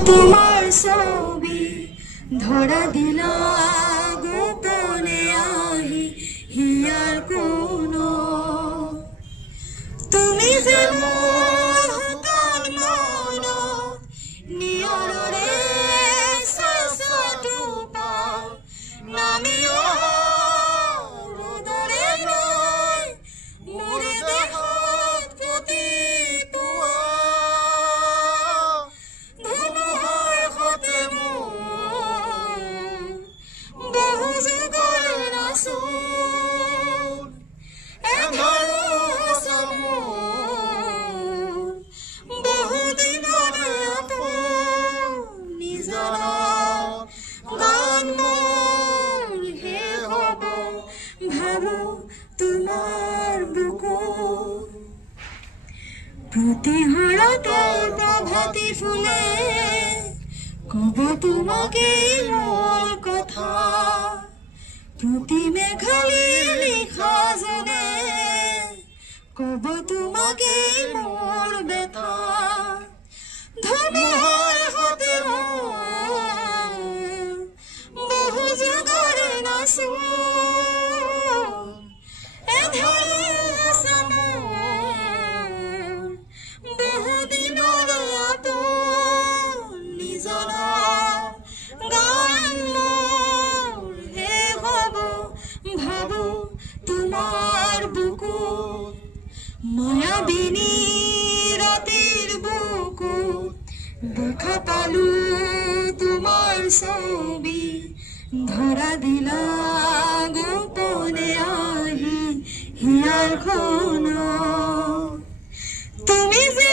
তোমাৰ ছবি ধৰা দিলা গোপনে আহি হিয়াৰ কোন তুমি যে মোৰ হতাল মন নিয়ৰৰে চেষ্টাটো পাওঁ নামি ৰ'দৰে লৈ মোৰ দেহত প্ৰতি प्रतिहारते प्रभाती फुले कब तुम्हें मोर कथा प्रति मेघाली लिखा जने कब तुम्हें मोर बेथा धनुहर हाथे मोर बहु जगारे नाचो মায়াবিনী রাতের বুকু দেখা পালু তোমার ছবি ধরা দিলা গোপনে আহি হিয়ার কোন তুমি যে